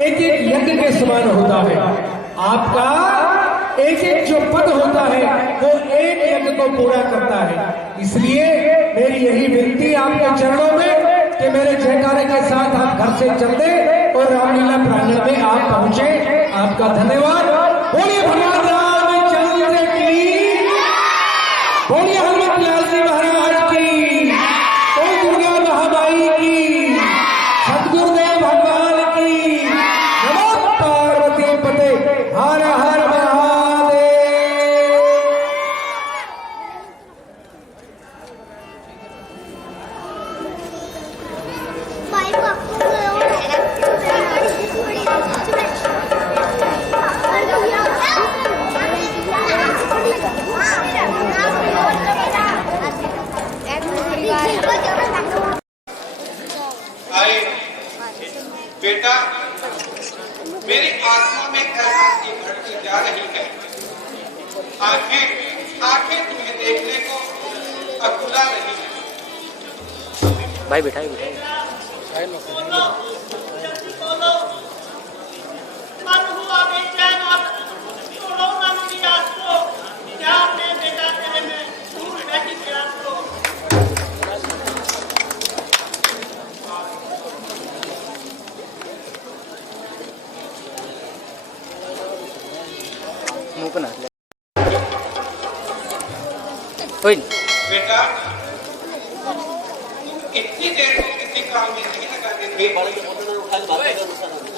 एक एक यज्ञ के समान होता है। आपका एक एक जो पद होता है वो एक यज्ञ को पूरा करता है। इसलिए मेरी यही विनती आपके चरणों में कि मेरे जयकारे के साथ आप घर से चल दे और रामलीला प्रांगण में आप पहुंचे। आपका धन्यवाद। बोलिए भगवान रामचंद्र की, बोलिए हनुमत लाल जी महाराज की, बोल दुर्गा महामाई की, सदगुरुदेव भगवान की, नमो पार्वती पते, हर हर महादेव। आए बेटा, मेरी आत्मा में कैसा की भटकी जा रही है। आंखें तुम्हें देखने को अकुला रही है। भाई बिठाई बिठाई मुंह पे ना बेटा, इतनी देर को किसी काम में नहीं लगाते थे।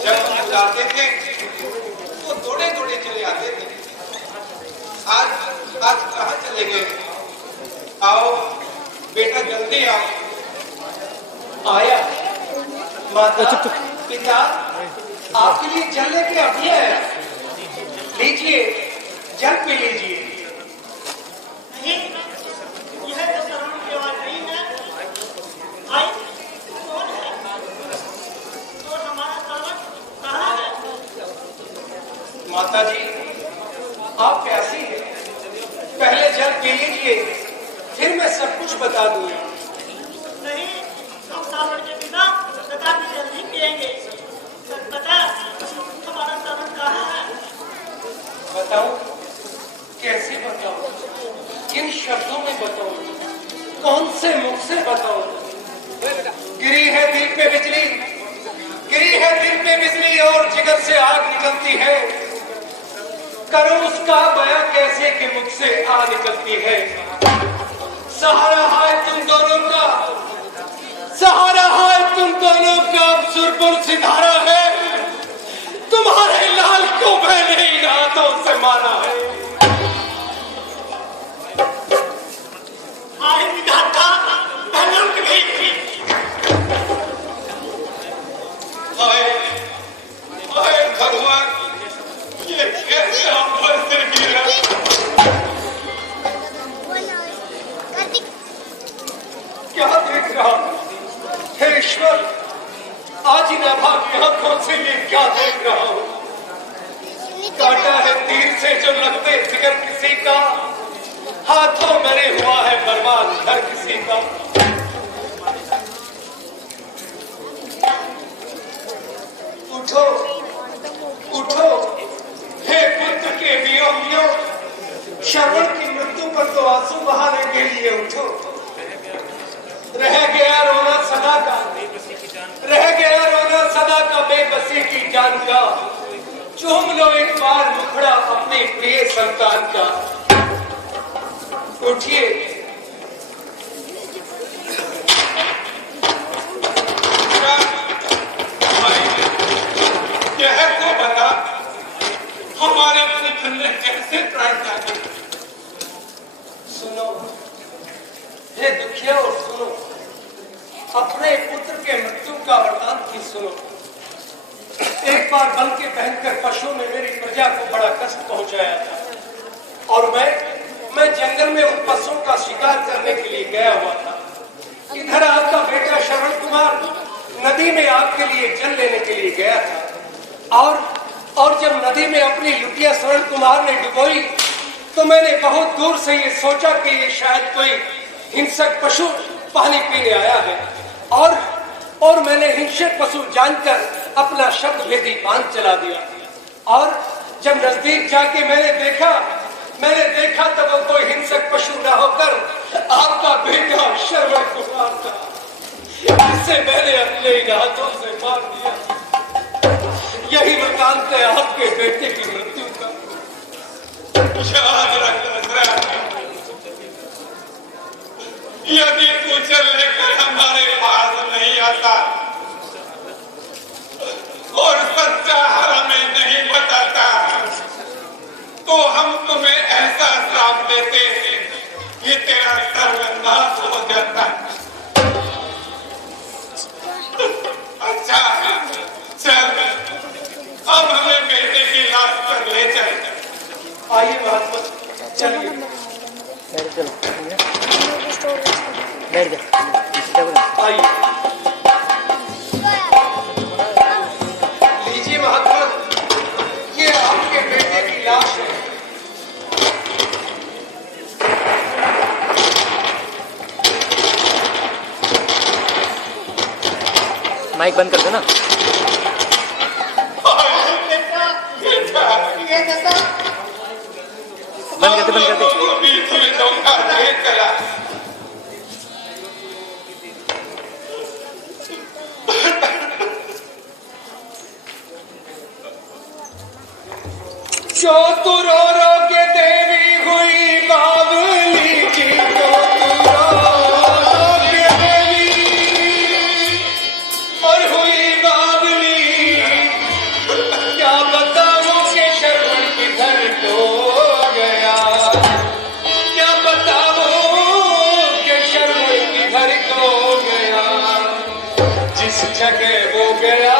जब हम बुलाते थे तो दौड़े दौड़े चले आते थे। आज कहाँ चले गए? आओ बेटा, जल्दी आओ। आया माता पिता, आपके लिए जल लेके अभी आया। लीजिए, जल पी लीजिए। माता जी, आप प्यासी हैं, पहले जल पी लीजिए, फिर मैं सब कुछ बता दूंगा। नहीं, हम सावन के बिना कदापि जल नहीं पिएंगे। पता हमारा सावन कहाँ है? बताओ, कैसे बताओ, किन शब्दों में बताओ, कौन से मुख से बताओ? गिरी है दिल पे बिजली, गिरी है दिल पे बिजली और जिगर से आग निकलती है। करो उसका बयां कैसे कि मुख से आग निकलती है। सहारा है तुम दोनों का, सहारा है तुम दोनों का, सुरपुर सिधारा है। तुम्हारे लाल को मैंने इन हाथों से मारा है। आए विधाता, धन्यवाद भी थी। हाय भगवान, ये कैसे हम पर से गिरा? क्या देख रहा हूं? हे ईश्वर, आज इन अभागी आंखों से ये क्या देख रहा हूं? काटा है तीर से जो लगते जिगर किसी का, हाथों मेरे हुआ है बर्बाद घर किसी का। उठो उठो, हे पुत्र के वियोगियों, श्रवण की मृत्यु पर तो आंसू बहाने के लिए उठो। रह गया रोना सदा का, रह गया रोना सदा का, बेबसी की जान का। चूम लो एक बार मुखड़ा अपने प्रिय संतान का। उठिए, यह तो बता, हमारे पुत्र ने कैसे प्राण त्यागे? सुनो हे दुखिया, और सुनो अपने पुत्र के मृत्यु का वृतांत भी सुनो। एक बार बल के पहनकर पशुओं ने मेरी प्रजा को बड़ा कष्ट पहुंचाया था और मैं जंगल में उन पशुओं का शिकार करने के लिए गया हुआ था। इधर आपका बेटा श्रवण कुमार नदी में आपके लिए जल लेने के लिए गया था और जब नदी में अपनी लुटिया श्रवण कुमार ने डुबोई तो मैंने बहुत दूर से ये सोचा कि ये शायद कोई हिंसक पशु पानी पीने आया है और मैंने हिंसक पशु जानकर अपना शब्द भेदी बांध चला दिया। और जब नजदीक जाके मैंने देखा तो वो कोई हिंसक पशु न होकर आपका बेटा श्रवण कुमार था, जिसे मैंने अपने हाथों से मार दिया। यही मकान थे आपके बेटे की मृत्यु का। याद रखना, यदि तू चल लेकर हमारे पास नहीं आता और सच्चा हमें नहीं बताता तो हम तुम्हें ऐसा श्राप देते कि तेरा सर्वनाश हो जाता। अच्छा चल, अब हमें बेटे की लाश पर ले चल। आइए महात्मा, चलिए। आइए, लीजिए महात्मा, ये आपके बेटे की लाश है। माइक बंद कर दो ना। बंद कर दे। तुम्हें धोखा नहीं करा। जो तू रो रो के देवी हुई बावली की, जो तू रो रो के देवी और हुई बावली, क्या बताऊं के शर्वण किधर को गया, क्या बताऊं के शर्वण किधर को गया। जिस जगह वो गया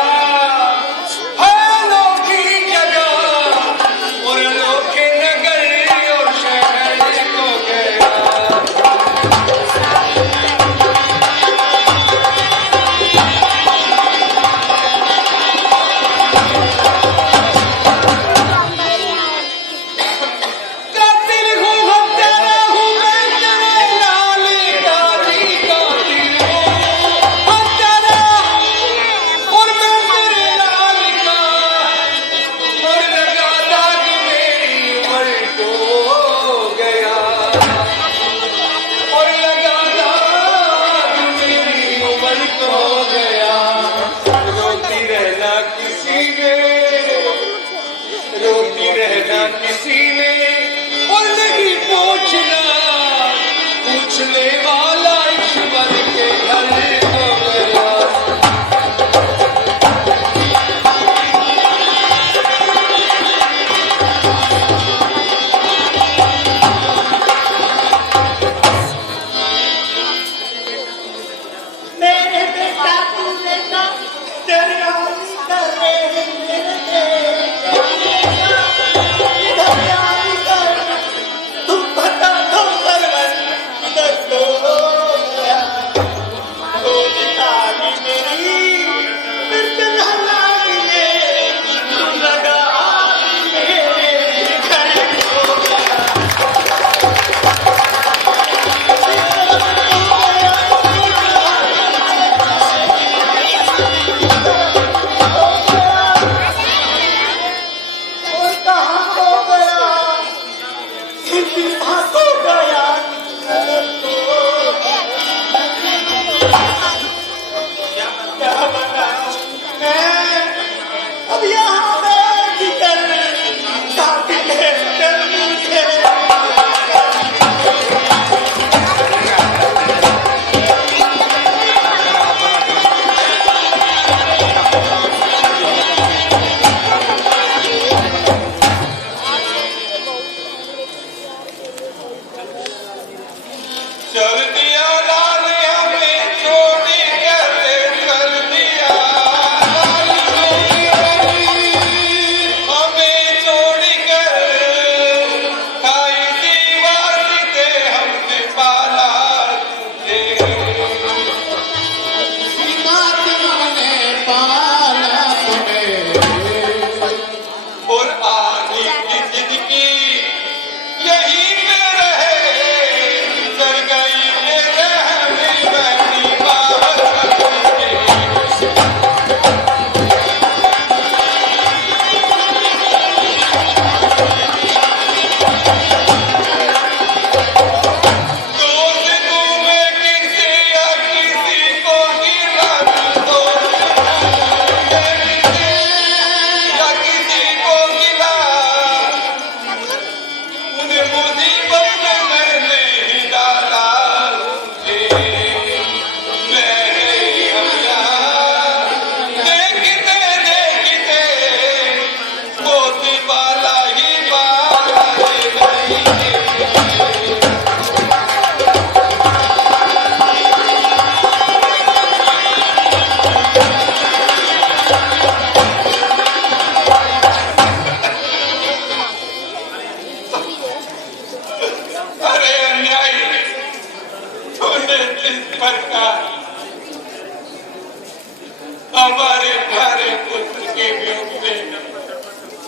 हमारे प्यारे पुत्र के वियोग में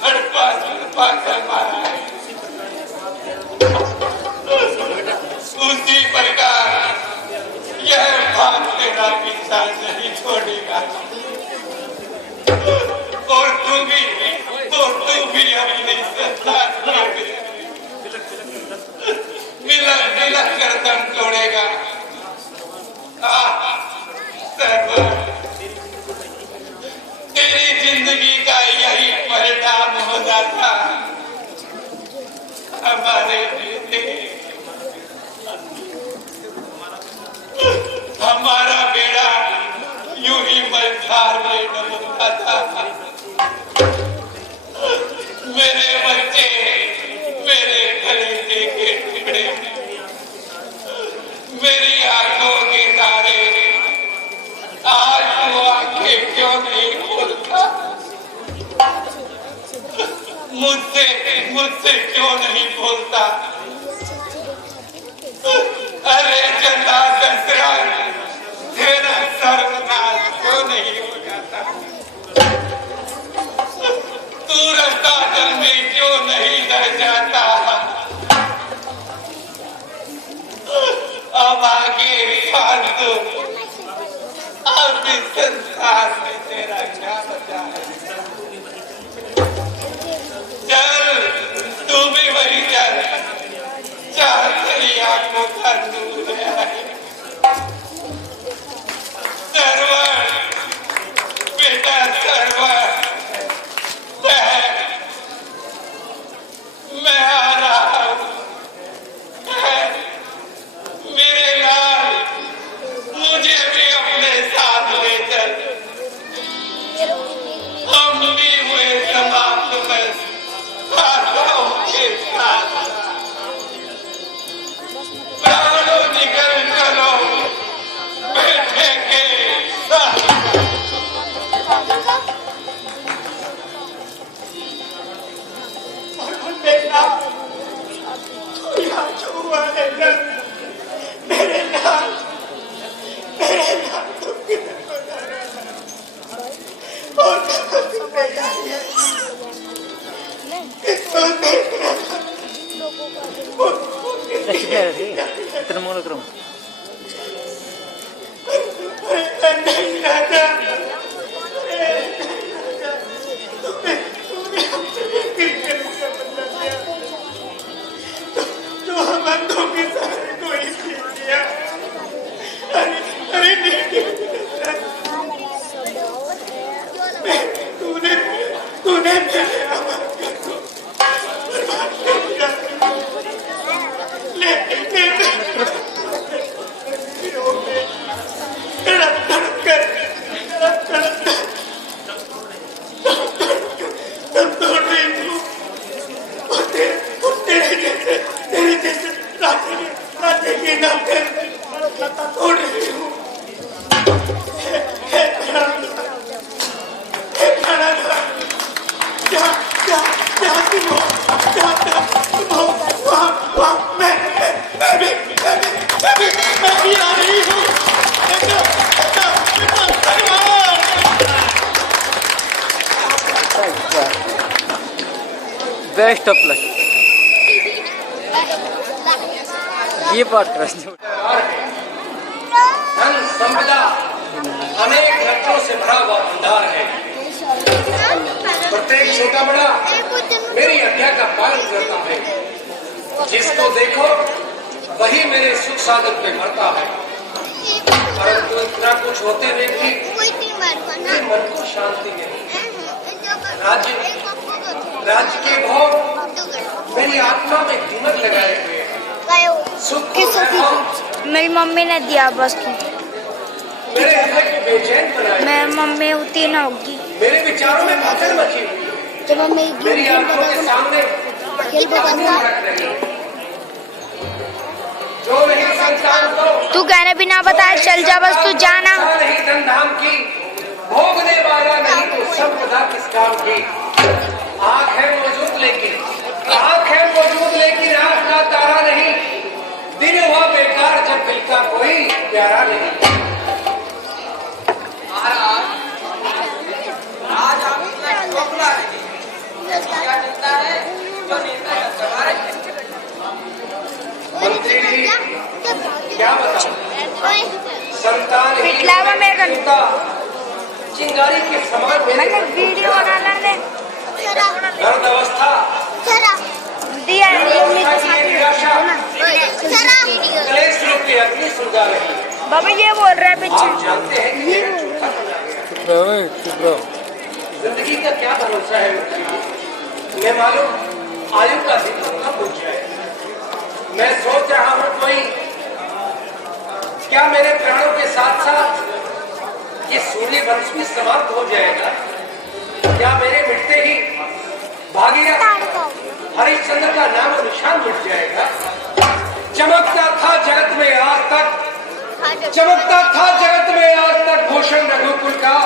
हड़पा हड़पा कर मारा है। उसी प्रकार यह बात तेरा पीछा नहीं छोड़ेगा और तू भी अपनी संतान के मिलक मिलक कर दम तोड़ेगा। तेरी जिंदगी का यही परिणाम हो जाता हमारे बेटे। हमारा बेड़ा यूं ही मझधार में डूबता था। मेरे बच्चे मेरे कलेजे के टुकड़े, मेरी आंखों के तारे, आज वो आंखें क्यों नहीं खोलता? मुझसे क्यों नहीं बोलता? अरे चंदा दशरथ, तेरा सर्वनाश क्यों नहीं हो जाता? तू रस्ता जल में क्यों नहीं रह जाता? अब आगे फालतू अब इस संसार में तेरा क्या बचा है? चल तू भी वही चल, चाह तेरी आंखों का नूर है। सरवर बेटा सरवर, मैं आ रहा हूँ। मेरे लाल, मुझे भी अपने साथ ले चल। हम भी हुए समाप्त में आशाओं के साथ। प्राणों निकल चलो बेटे के साथ। बेटा यहाँ जो हुआ है ना, मेरे लाल तो किधर को जा रहा है और तू बेटा तृणमूल क्रम नहीं राजा, तो हम अंधों के सारे को ही छीन लिया। अरे नहीं, तूने मेरे आवाज को बर्बाद कर दिया। Best of luck. ये पार्ट प्रश्न धन संपदा अनेक रत्नों से भरा हुआ भंडार है। प्रत्येक छोटा बड़ा मेरी आज्ञा का पालन करता है। जिसको देखो वही मेरे सुख साधन पे मरता है। परंतु इतना कुछ होते हुए भी मेरे मन को शांति नहीं। राज्य के भोग मेरी आत्मा में दीमक लगाए हुए हैं। सुख को मेरी मम्मी ने दिया बस मेरे हृदय को बेचैन बनाए। मैं मम्मी उतनी ना होगी। मेरे विचारों में भगदड़ मची हुई। जब मैं मेरी आंखों के सामने खेल बताऊंगा रख रही है। जो नहीं संतान को तू कहने भी ना बताए चल जा, बस तू जाना। नहीं धन धाम की भोगने वाला नहीं तो संपदा किस काम की। आँख है मौजूद लेकिन आँख का तारा नहीं। दिन हुआ बेकार जब मिलता कोई प्यारा नहीं। चिंगारी के समान मेरे मैंने वीडियो बनाना ने दर्द अवस्था दिया है अवस्था की ये निराशा कलेश रूप की अग्नि सुलगा रही है। बाबा ये बोल रहा है पीछे आप जानते हैं कि यह झूठा होना है। जिंदगी का क्या भरोसा है मित्र जी? मैं मालूम आयु का दिन कब हो जाए। मैं सोच रहा हूँ कोई क्या मेरे प्राणों के साथ साथ ये सूर्य वंश भी समाप्त हो जाएगा? क्या मेरे मिटते ही भागीरथ हरिश्चंद्र का नाम और निशान मिट जाएगा? चमकता था जगत में आज तक, चमकता था जगत में आज तक भूषण रघुकुल का,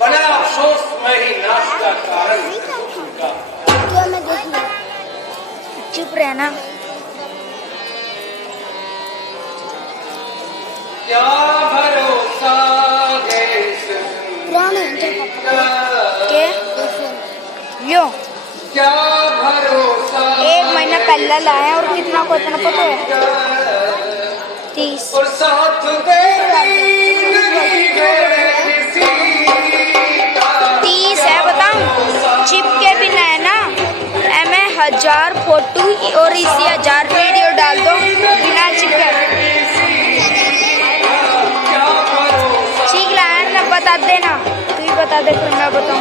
बड़ा अफसोस मैं ही नाश का कारण रघुकुल का। चुप रहना। क्या भरोसा है इस जिंदगी का? के यो क्या भरोसा 1 महीना पहले लाया और कितना को इतना पता है 30 और साथ देती नहीं है किसी का। 30 है बताऊं चिपके भी ना है ना मैं 1000 फोटो और इसी 1000 वीडियो डाल दो बिना चिपके। ठीक लाया ना बता देना तू ही बता दे फिर मैं बताऊं।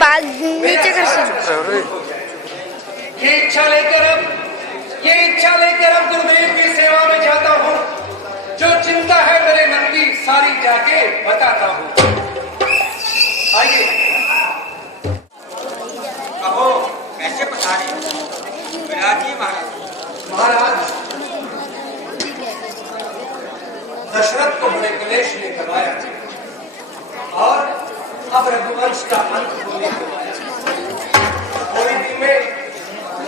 बाल नीचे कर सकते ये इच्छा लेकर अब गुरुदेव की सेवा में जाता हूँ। जो चिंता है मेरे मन की सारी आके बताता हूँ। आइए। कहो कैसे पधारे विराजी महाराज। महाराज, दशरथ को बड़े क्लेश लेकर आया और अब रघुवंश का अंत होने को आया। थोड़ी दिन में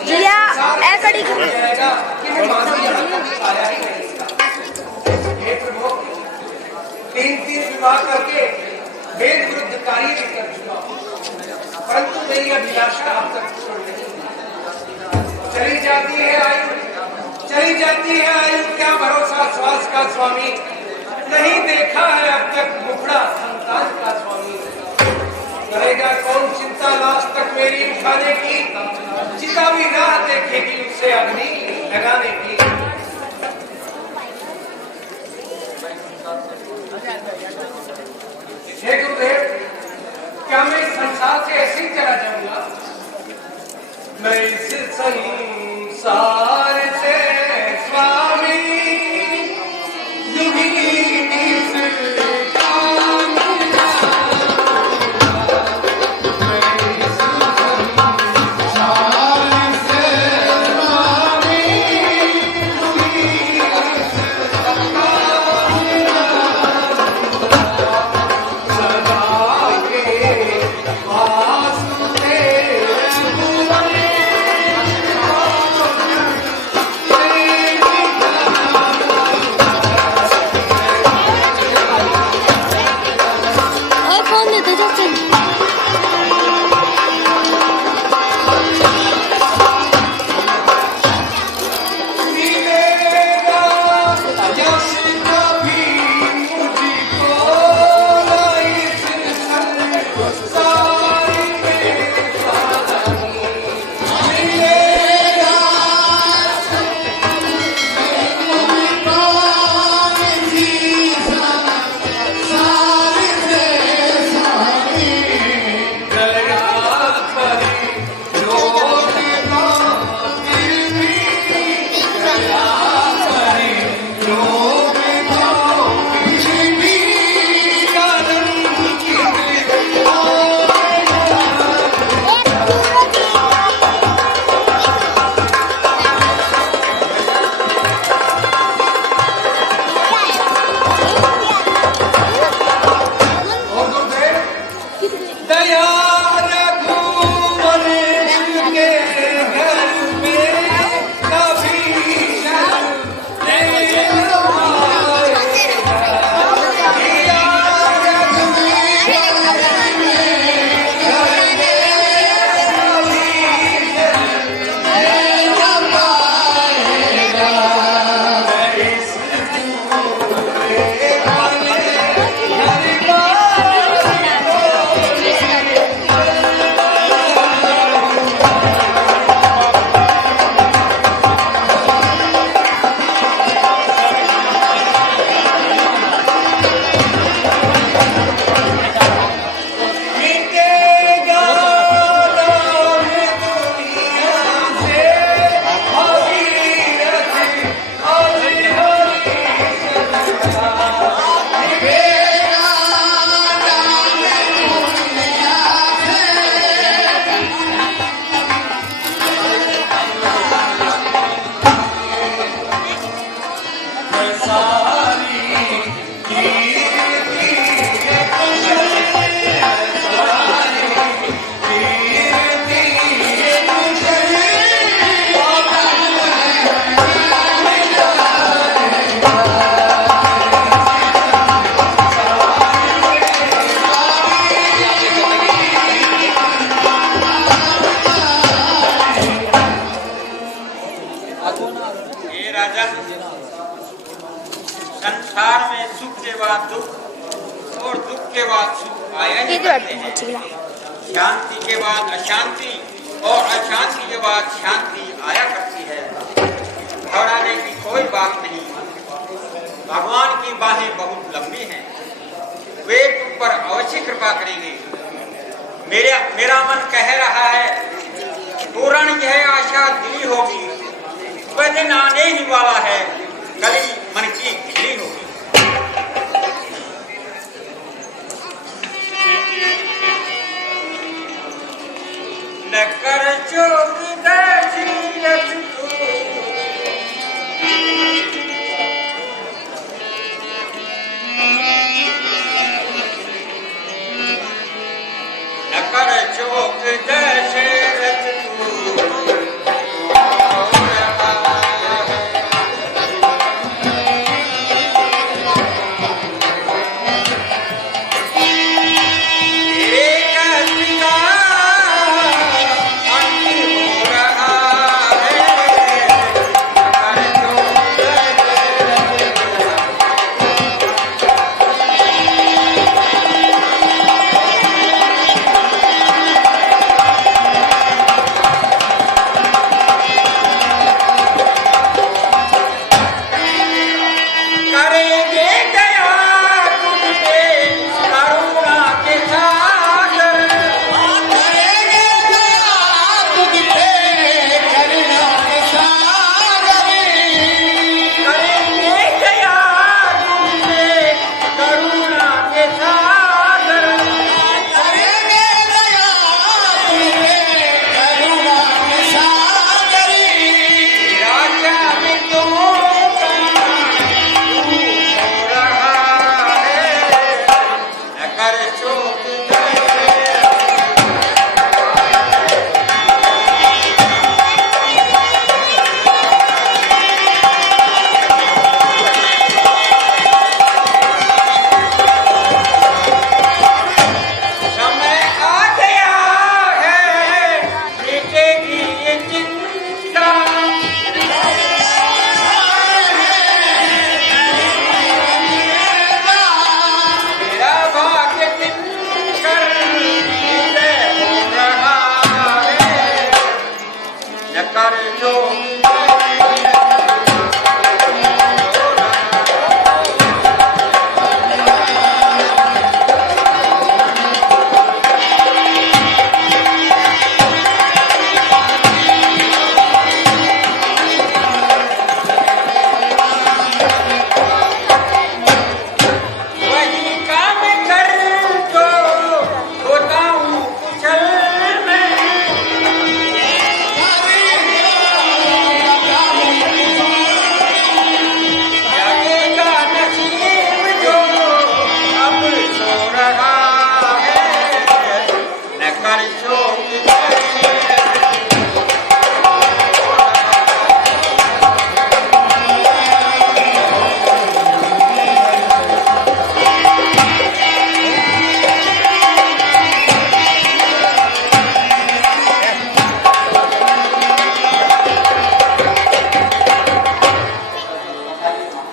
जिया ए कड़ी हो जाएगा कि मानो यहाँ कभी आया ही नहीं था। हे प्रभु, 3 विवाह करके वेद विरुद्ध कार्य भी कर चुका हूँ, परंतु मेरी अभिलाषा अब तक पूर्ण नहीं हुई। चली जाती है आयु, चली जाती है आयु, क्या भरोसा श्वास का स्वामी। नहीं देखा है अब तक मुखड़ा संतान का स्वामी। करेगा कौन चिंता लास्ट तक मेरी उठाने की, चिता भी राह देखेगी उसे अग्नि लगाने की। हे गुरुदेव, क्या मैं इस संसार से ऐसे ही चला जाऊंगा? मैं इस संसार से स्वामी संसार में सुख के बाद दुख और दुख के बाद सुख आया ही करते हैं। शांति के बाद अशांति और अशांति के बाद शांति आया करती है। घबराने की कोई बात नहीं। भगवान की बाहें बहुत लंबी हैं, वे तुम पर अवश्य कृपा करेंगे। मेरा मन कह रहा है पूर्ण यह आशा दिली होगी, वह दिन आने ही वाला है, गली मन की खिली होगी। दशरथ तू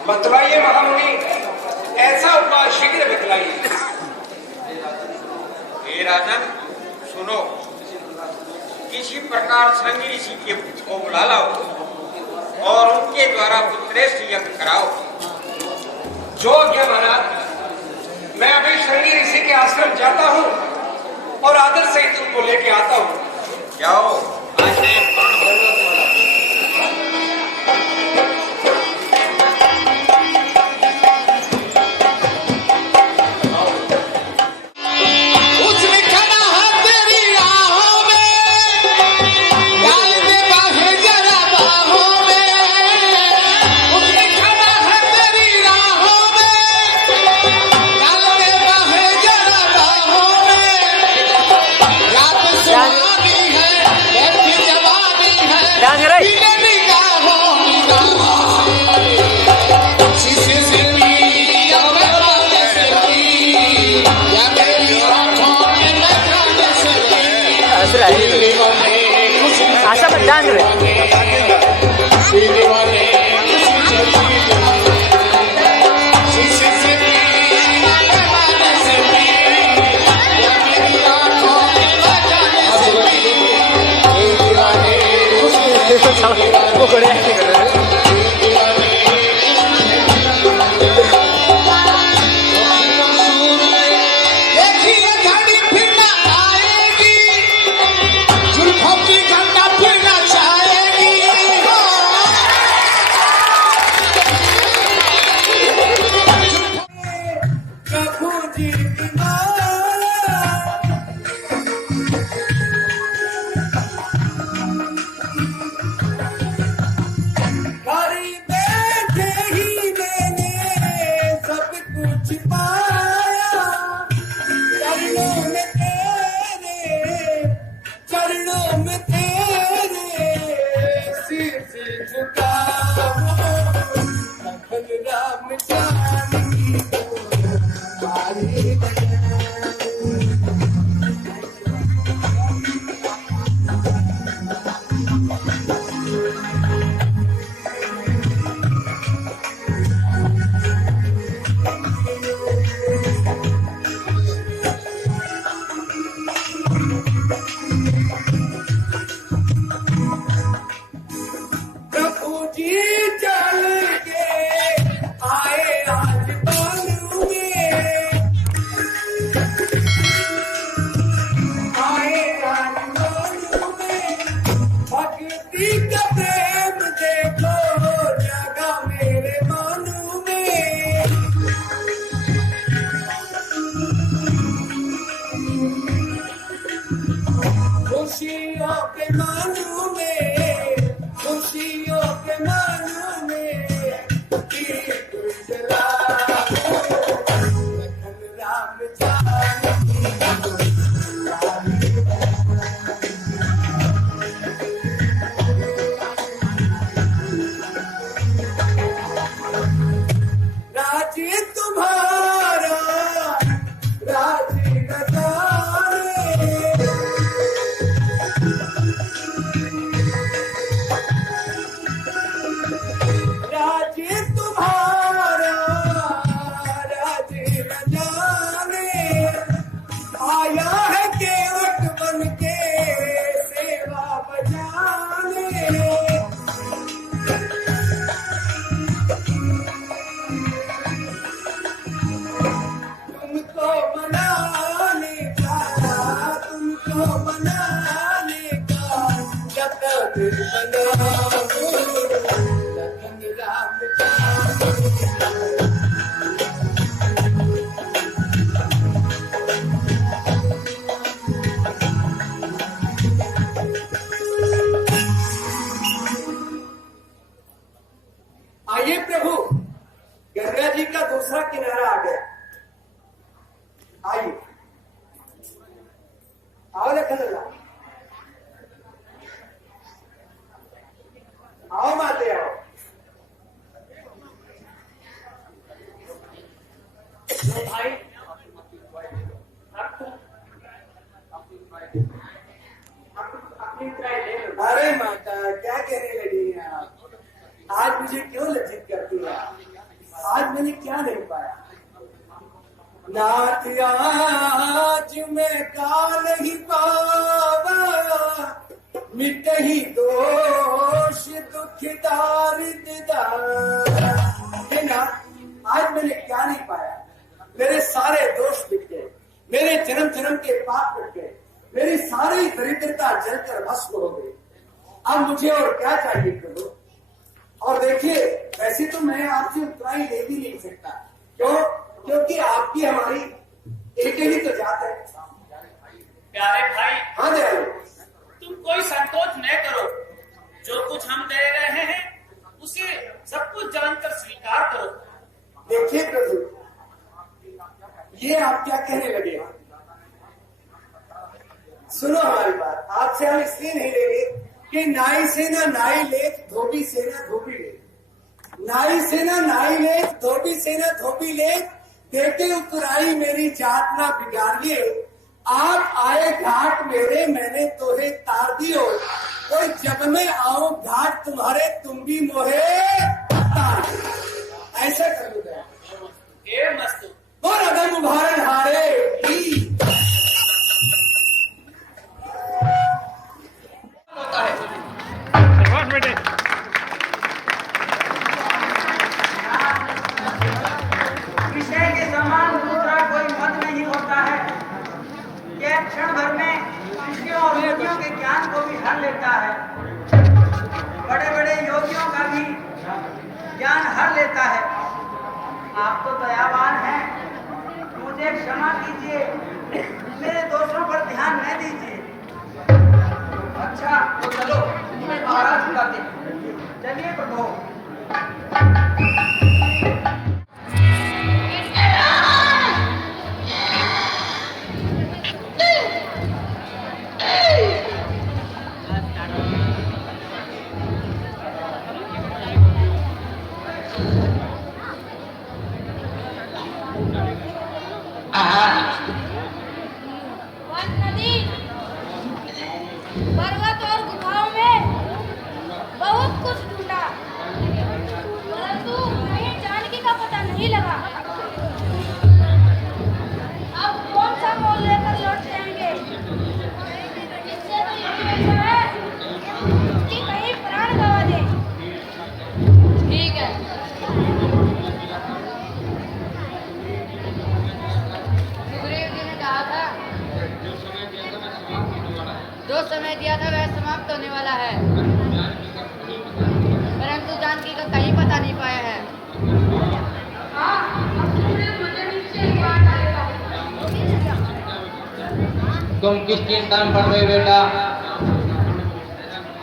बतलाइए महामुनि, ऐसा उपाय शीघ्र बतलाइए। हे राजन सुनो, किसी प्रकार श्रृंगी ऋषि के को बुला लाओ और उनके द्वारा पुत्रेष्ठ यज्ञ कराओ। जो आज्ञा महाराज, मैं अभी श्रृंगी ऋषि के आश्रम जाता हूँ और आदर से तुमको लेके आता हूँ। जाओ। आशा मत डांग रहे वो बड़े एक्टिंग कर रहे हैं। प्रभु जी चल के आए आज बालू में, आए आज बालू में, भक्ति का प्रेम देखो जगा मेरे मानू में। खुशियों के मानू में, खुशियों के मानू में दीप जला लखन राम जानकी राज्य तुम्हारा राज्य न जाने, राज्य तुम्हारा राज्य न जाने, आया है केवट बन के सेवा बजाने। तुमको मनाने का, तुमको मनाने का जतन बनाओ लखन राम जानकी। आइए प्रभु, गंगा जी का दूसरा किनारा आ गया। आइए, आओ लखन राम, आओ माते आओ। तो भाई अरे माता क्या कहने लगी आप? आज मुझे क्यों लज्जित करती है? आज मैंने क्या नहीं पाया? नाथ आज मैं का नहीं पावा, मिट ही दोष दुख दारिद दारा। हे नाथ, आज मैंने क्या नहीं पाया? मेरे सारे दोष मिट गए, मेरे जन्म जन्म के पाप मिट गए, मेरी सारी दरिद्रता जलकर भस्म हो गई। अब मुझे और क्या चाहिए प्रभु? और देखिए, वैसे तो मैं आपसे उतराई ले भी नहीं सकता। क्यों? क्योंकि आपकी हमारी एक ही तो जात है। प्यारे भाई, हाँ दयालु, तुम कोई संकोच न करो। जो कुछ हम दे रहे हैं उसे सब कुछ जानकर स्वीकार करो। देखिए प्रभु, ये आप क्या कहने लगे? सुनो हमारी बात, आपसे हम इसलिए नहीं लेंगे कि नाई से ना नाई लेख, धोबी से ना धोबी लेख। नाई से ना नाई लेख, धोबी से ना धोबी लेख, देते उतराई मेरी जात ना बिगाड़िए। आप आए घाट मेरे, मैंने तोहे तार दियो, और जब मैं आऊं घाट तुम्हारे, तुम भी मोहे तार दो। ऐसा कर दो ये मस्त और अदम उभारण हारे की। होता है। विषय के समान दूसरा कोई मत नहीं होता है। यह क्षण भर में ऋषियों और योगियों के ज्ञान को भी हर लेता है। बड़े बड़े योगियों का भी ज्ञान हर लेता है। आप तो दयावान हैं, मुझे क्षमा कीजिए, मेरे दोषों पर ध्यान न दीजिए। अच्छा तो चलो, तुम्हें महाराज बुलाते हैं। चलिए प्रभु। आ वन नदी, पर्वत और गुफाओं में बहुत कुछ ढूंढा, परंतु कहीं जानकी का पता नहीं लगा। अब कौन सा मोल लेकर लौट जाएंगे? इससे तो यही अच्छा है कि कहीं प्राण गंवा दे। ठीक है। सुग्रीव जी ने कहा था, जो समय दिया था वह समाप्त होने वाला है, परंतु जानकी का कहीं पता नहीं पाया है। तुम किस चिंता में पड़ रहे बेटा?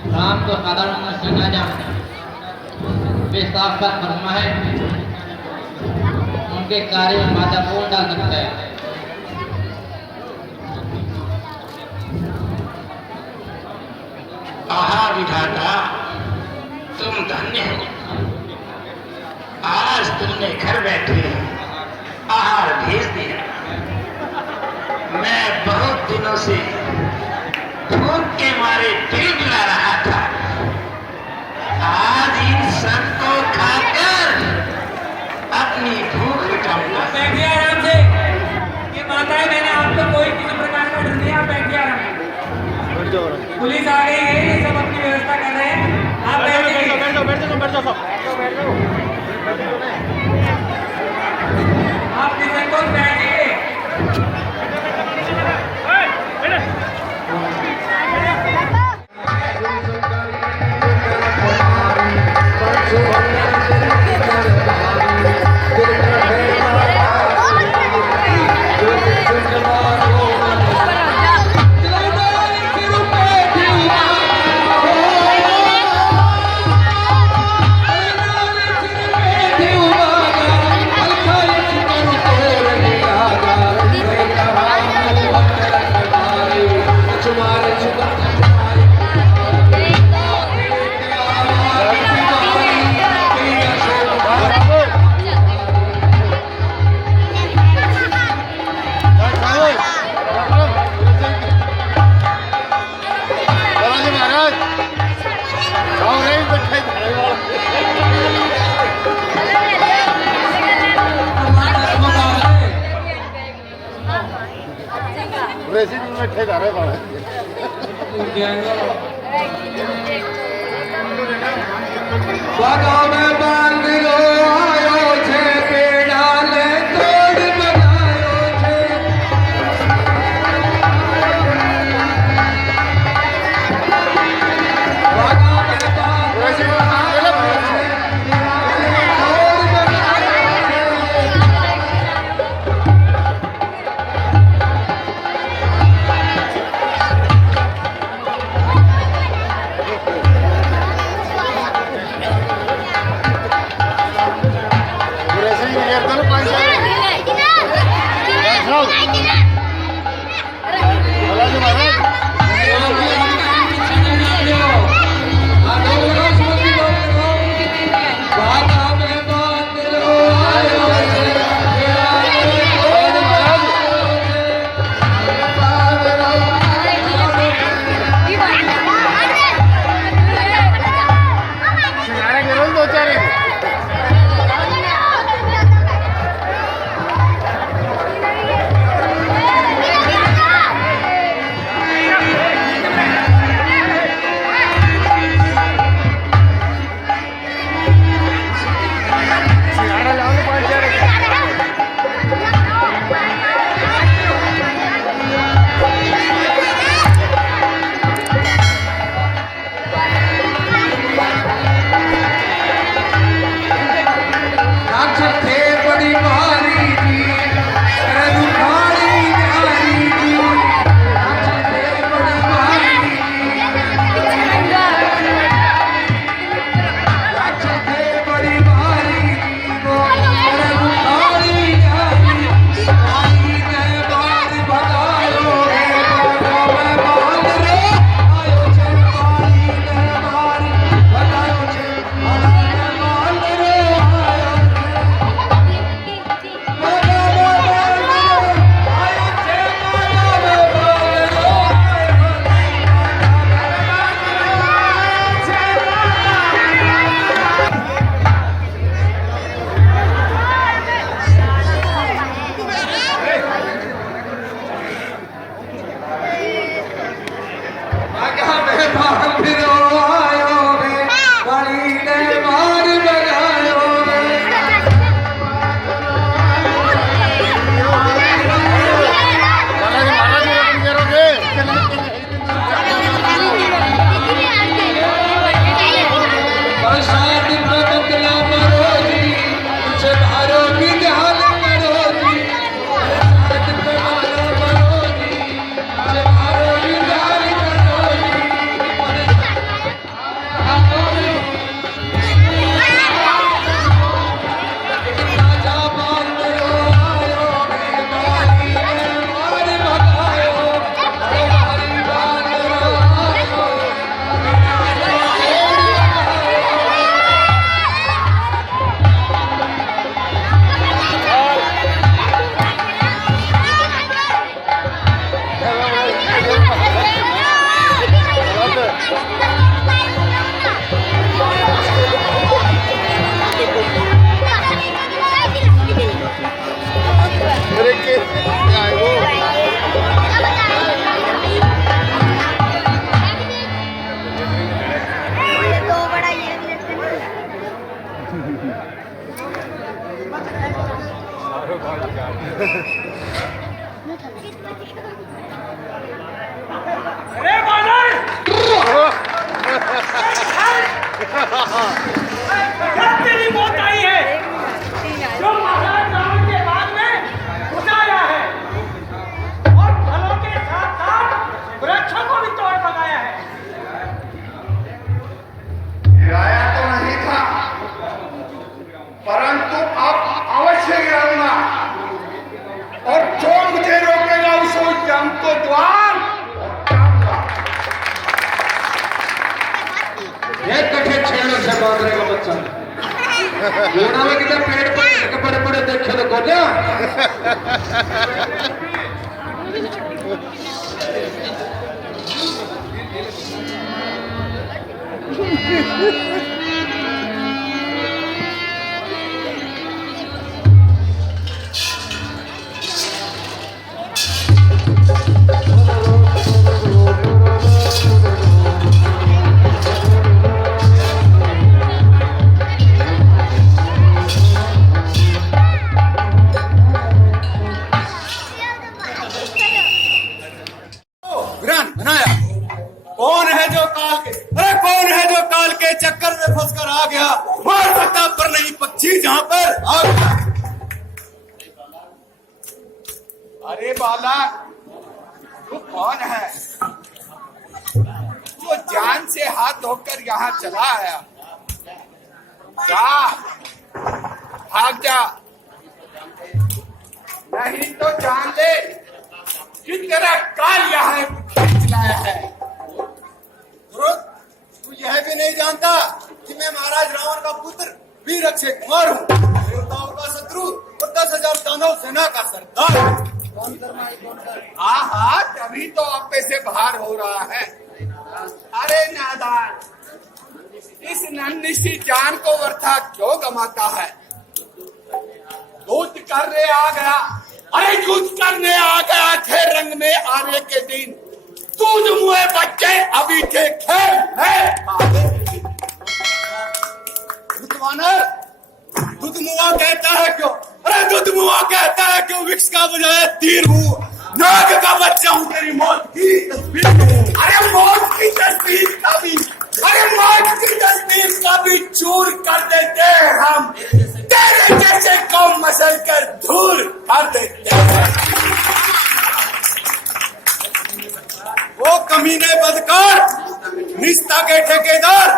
राम तो साधारण मनुष्य न जानते, वे साक्षात ब्रह्मा है, उनके कार्य में बाधा कौन डाल सकता है? आहा विधाता, तुम धन्य हो। आज तुमने घर बैठे आहार भेज दिया। मैं बहुत दिनों से भूख के मारे दिल मिला रहा था। आज इन सब को खाकर अपनी भूख मिटाऊंगा। बैठिए आराम से। ये माताएं मैंने आपको कोई किसी प्रकार का डर नहीं, आप बैठिए आराम से। पुलिस आ गई है, ये सब अपनी व्यवस्था कर रहे हैं। आप बैठ जाओ। आप निसंकोच बैठिए। वीरान बनाया। कौन है जो काल के, अरे कौन है जो काल के चक्कर में फंसकर आ गया, मार सकता पर नहीं पक्षी जहां पर आ गया। अरे बालक, तू कौन है जो जान से हाथ धोकर यहाँ चला आया? जा, भाग जा, नहीं तो जान ले कि तेरा काल यहाँ खींच लाया है। तू यह भी नहीं जानता कि मैं महाराज रावण का पुत्र वीर अक्षय कुमार हूँ, देवताओं का शत्रु और 10,000 दानव सेना का सरदार। हाँ हाँ, तभी तो आप पे से बाहर हो रहा है। अरे नादान, इस नन्ही सी जान को वर्था क्यों गमाता है? युद्ध करने आ गया, अरे युद्ध करने आ गया थे रंग में आने के दिन, दूध मुए बच्चे अभी के खेल है। दूध मुआ कहता है क्यों? अरे दूध मुआ कहता है क्यों? विक्स का बजाय तीर हूँ, नाग का बच्चा हूँ, तेरी मौत की तस्वीर हूँ। अरे मौत की तस्वीर का भी, अरे मौत की तस्वीर का भी चूर कर देते हैं हम, तेरे जैसे कौम मसल कर धूल कर देते हैं। वो कमीने बदकार निस्ता के ठेकेदार,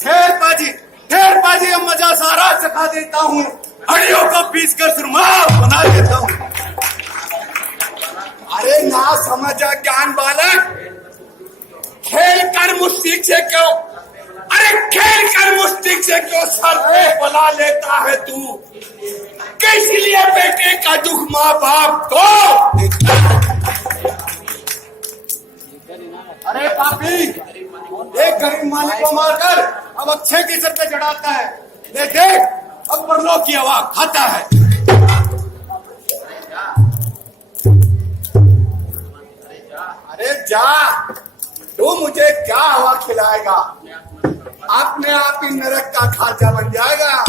ठेर बाजी मजा सारा चखा देता हूँ, हड्डियों को पीस कर सुरमा बना देता हूँ। अरे ना समझा ज्ञान बालक, खेल कर मुश्किल से क्यों, अरे खेल कर मुश्किल से क्यों सर पे बुला लेता है तू? किस लिए बेटे का दुख माँ बाप को देता है? अरे पापी, एक गरीब मालिक को मारकर अब अक्षय के सर पे चढ़ाता है। ले देख, अब परलोक की हवा खाता है। अरे जा, तू मुझे क्या हवा खिलाएगा? अपने आप ही नरक का खाचा बन जाएगा।